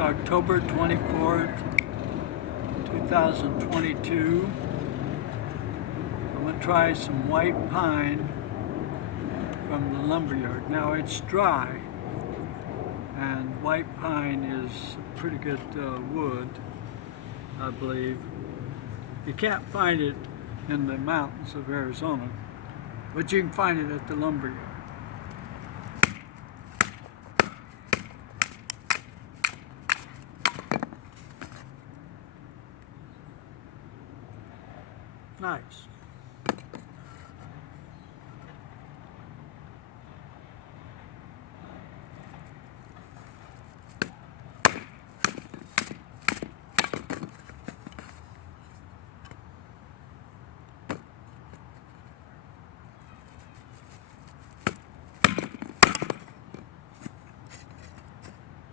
October 24th, 2022. I'm going to try some white pine from the lumberyard. Now it's dry, and white pine is a pretty good wood, I believe. You can't find it in the mountains of Arizona, but you can find it at the lumberyard. Nice.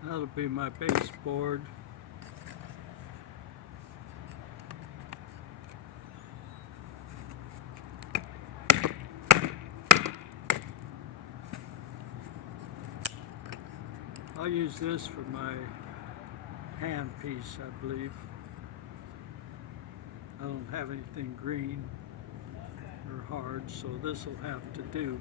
That'll be my baseboard. I'll use this for my handpiece, I believe. I don't have anything green or hard, so this will have to do.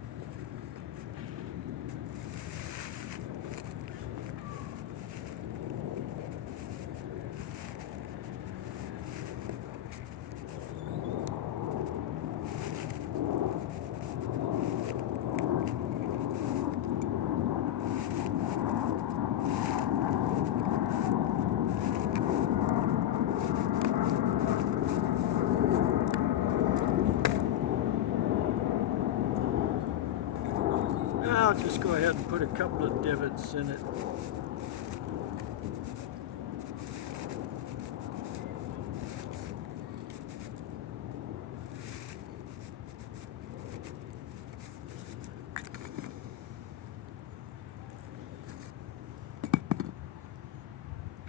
I'll just go ahead and put a couple of divots in it.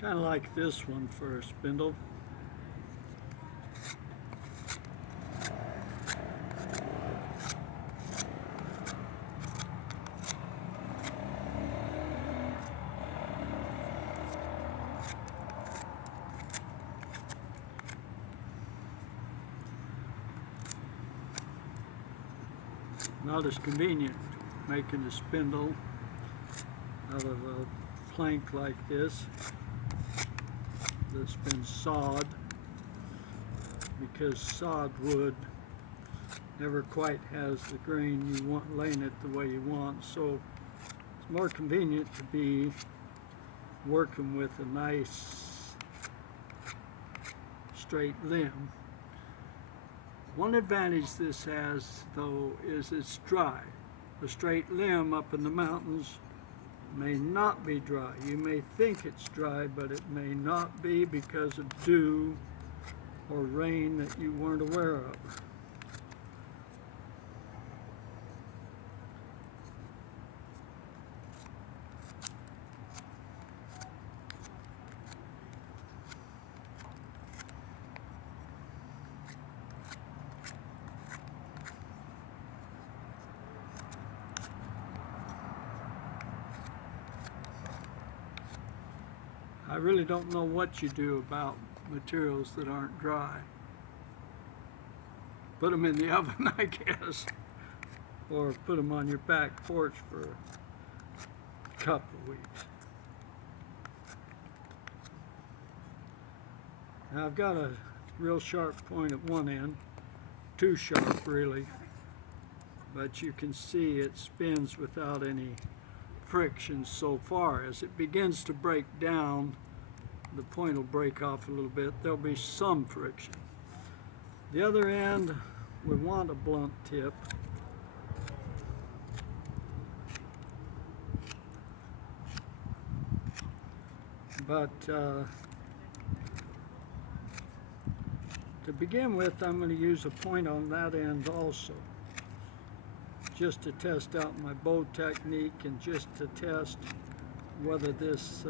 Kind of like this one for a spindle. Not as convenient making a spindle out of a plank like this that's been sawed, because sawed wood never quite has the grain you want, laying it the way you want, so it's more convenient to be working with a nice straight limb. One advantage this has, though, is it's dry. A straight limb up in the mountains may not be dry. You may think it's dry, but it may not be because of dew or rain that you weren't aware of. I really don't know what you do about materials that aren't dry. Put them in the oven, I guess, or put them on your back porch for a couple of weeks. Now I've got a real sharp point at one end, too sharp really, but you can see it spins without any friction so far. As it begins to break down, the point will break off a little bit. There'll be some friction. The other end, we want a blunt tip. But to begin with, I'm going to use a point on that end also, just to test out my bow technique and just to test whether this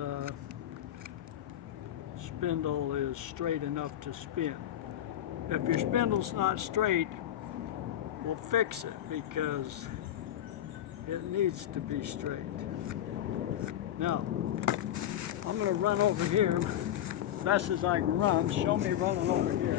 spindle is straight enough to spin. If your spindle's not straight, we'll fix it because it needs to be straight. Now, I'm going to run over here best as I can run. Show me running over here.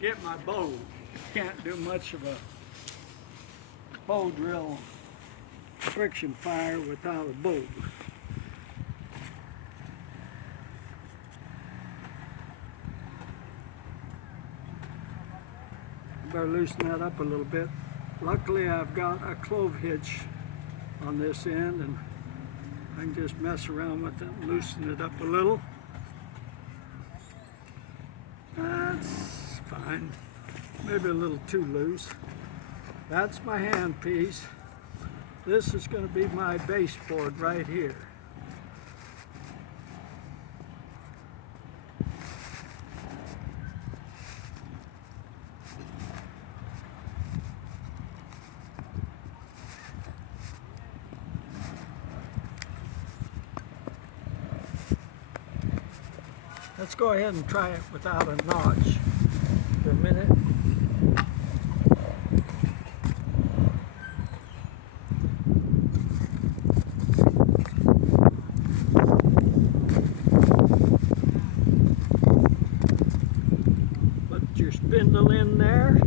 Get my bow. Can't do much of a bow drill friction fire without a bow. Better loosen that up a little bit. Luckily I've got a clove hitch on this end and I can just mess around with it and loosen it up a little. That's fine. Maybe a little too loose. That's my handpiece. This is going to be my baseboard right here. Let's go ahead and try it without a notch for a minute. Put your spindle in there.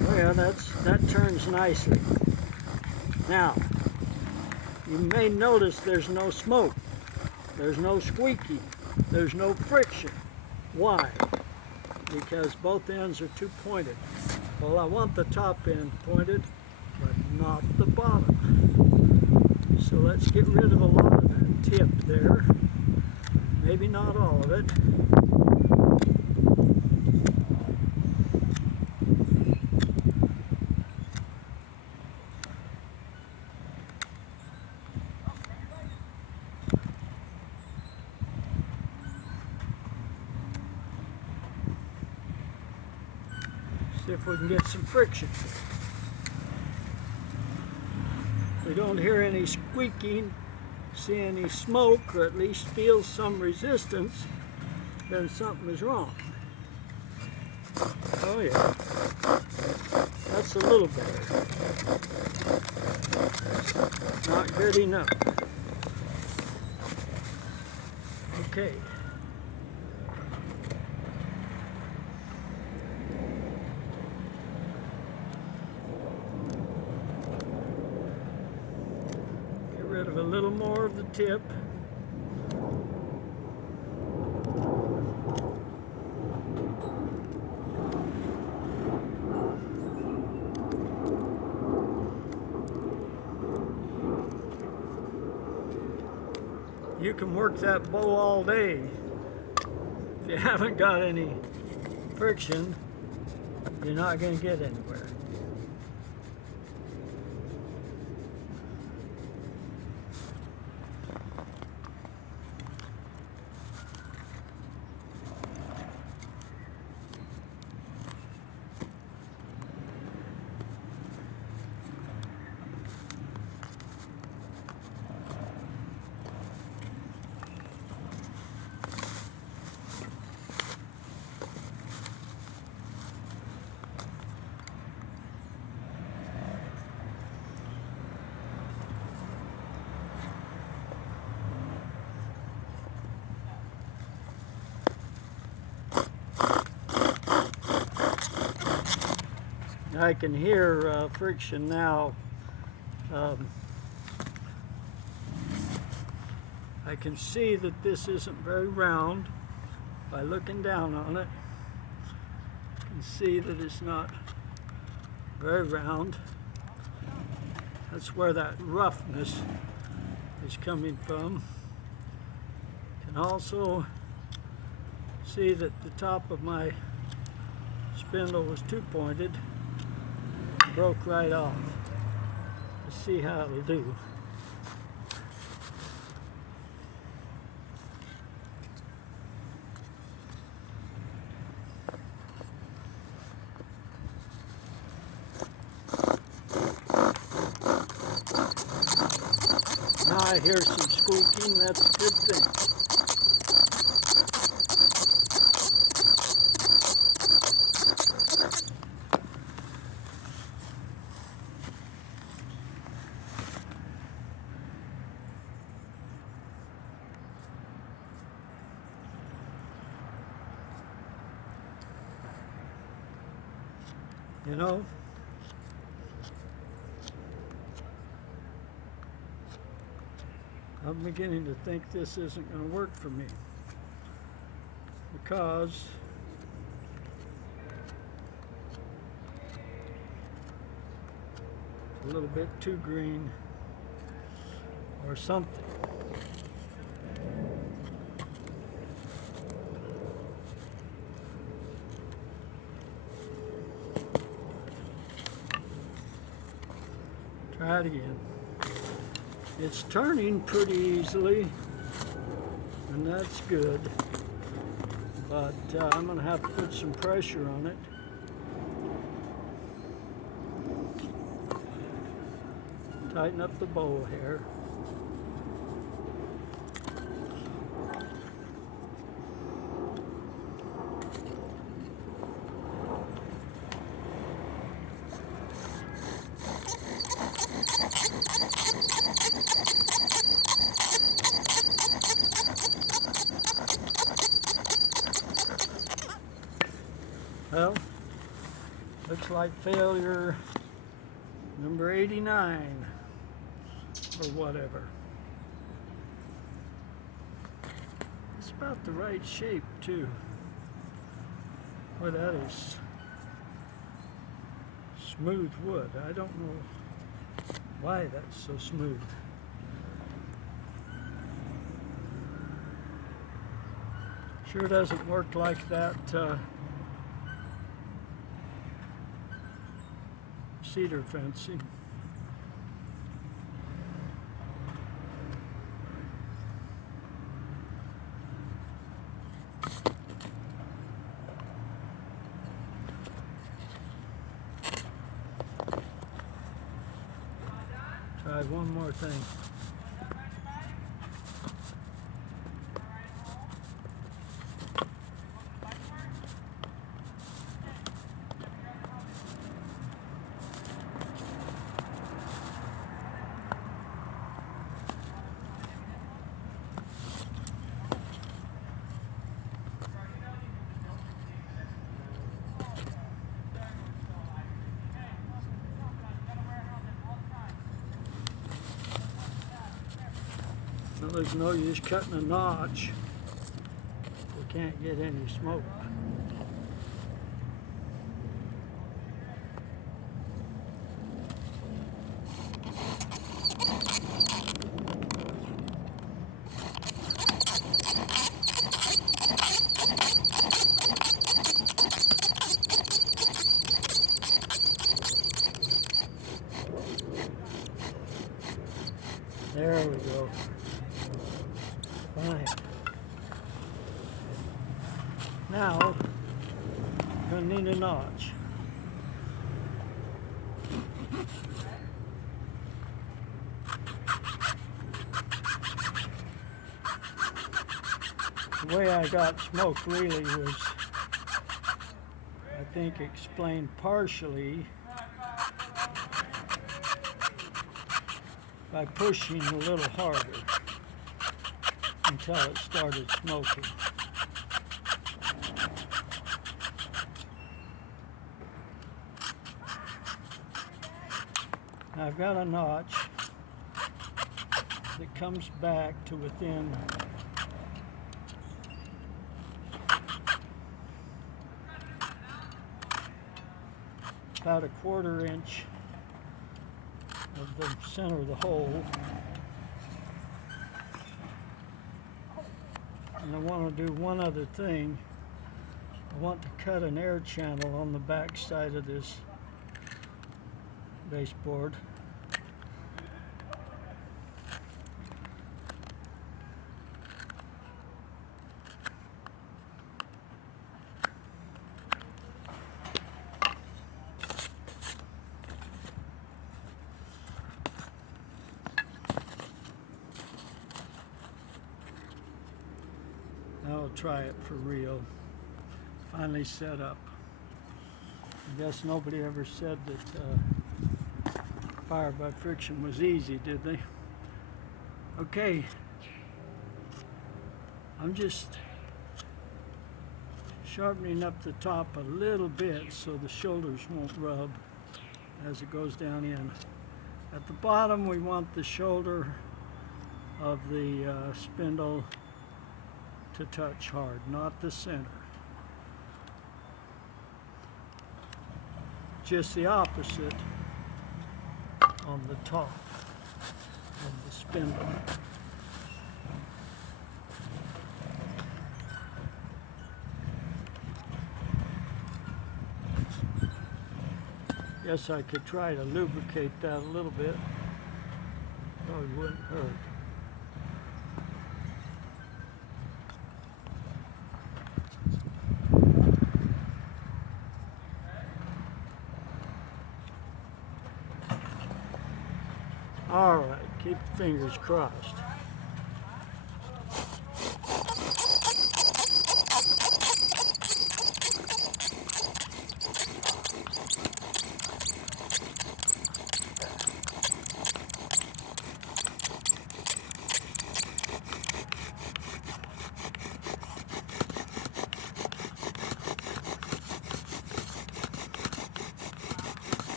Well, that turns nicely. Now, you may notice there's no smoke, there's no squeaking, there's no friction. Why? Because both ends are too pointed. Well, I want the top end pointed, but not the bottom. So let's get rid of a lot of that tip there. Maybe not all of it. See if we can get some friction. We don't hear any squeaking, see any smoke, or at least feel some resistance, then something is wrong. Oh yeah, that's a little better. Not good enough. Okay. Rid of a little more of the tip. You can work that bow all day. If you haven't got any friction, you're not going to get anywhere. I can hear friction now. I can see that this isn't very round by looking down on it. You can see that it's not very round. That's where that roughness is coming from. You can also see that the top of my spindle was too pointed. Broke right off. Let's see how it'll do. Now I hear some squeaking. That's a good thing. You know, I'm beginning to think this isn't going to work for me because it's a little bit too green or something. Try it again. It's turning pretty easily, and that's good, but I'm going to have to put some pressure on it. Tighten up the bowl here. Well, looks like failure number 89 or whatever. It's about the right shape too. Boy, that is smooth wood. I don't know why that's so smooth. Sure doesn't work like that cedar fencing. Try one more thing. Well, there's no use cutting a notch. We can't get any smoke. There we go. Fine. Now, I'm going to need a notch. The way I got smoke really was, I think, explained partially by pushing a little harder until it started smoking. Now I've got a notch that comes back to within about a 1/4 inch of the center of the hole. And I want to do one other thing. I want to cut an air channel on the back side of this baseboard. I'll try it for real. Finally set up. I guess nobody ever said that fire by friction was easy, did they? Okay. I'm just sharpening up the top a little bit so the shoulders won't rub as it goes down in. At the bottom we want the shoulder of the spindle to touch hard, not the center. Just the opposite on the top of the spindle. Guess I could try to lubricate that a little bit. Probably wouldn't hurt. All right, keep your fingers crossed.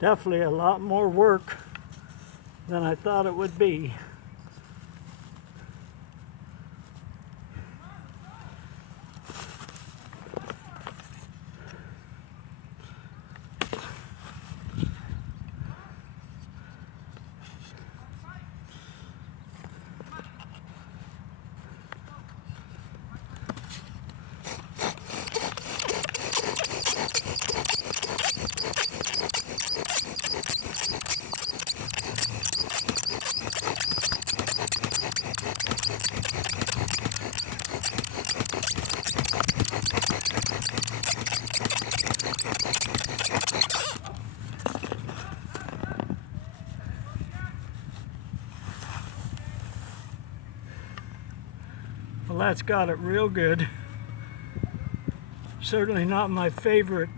Definitely a lot more work than I thought it would be. Well, that's got it real good. Certainly not my favorite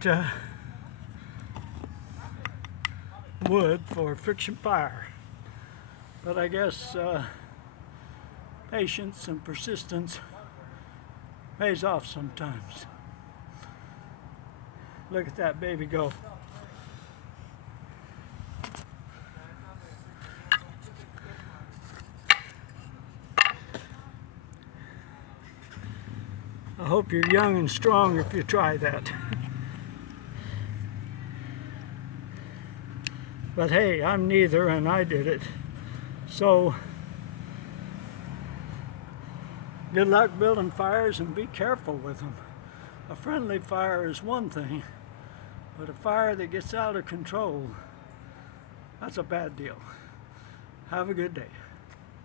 wood for friction fire, but I guess patience and persistence pays off sometimes. Look at that baby go. I hope you're young and strong if you try that. But hey, I'm neither, and I did it. So, good luck building fires and be careful with them. A friendly fire is one thing, but a fire that gets out of control, that's a bad deal. Have a good day.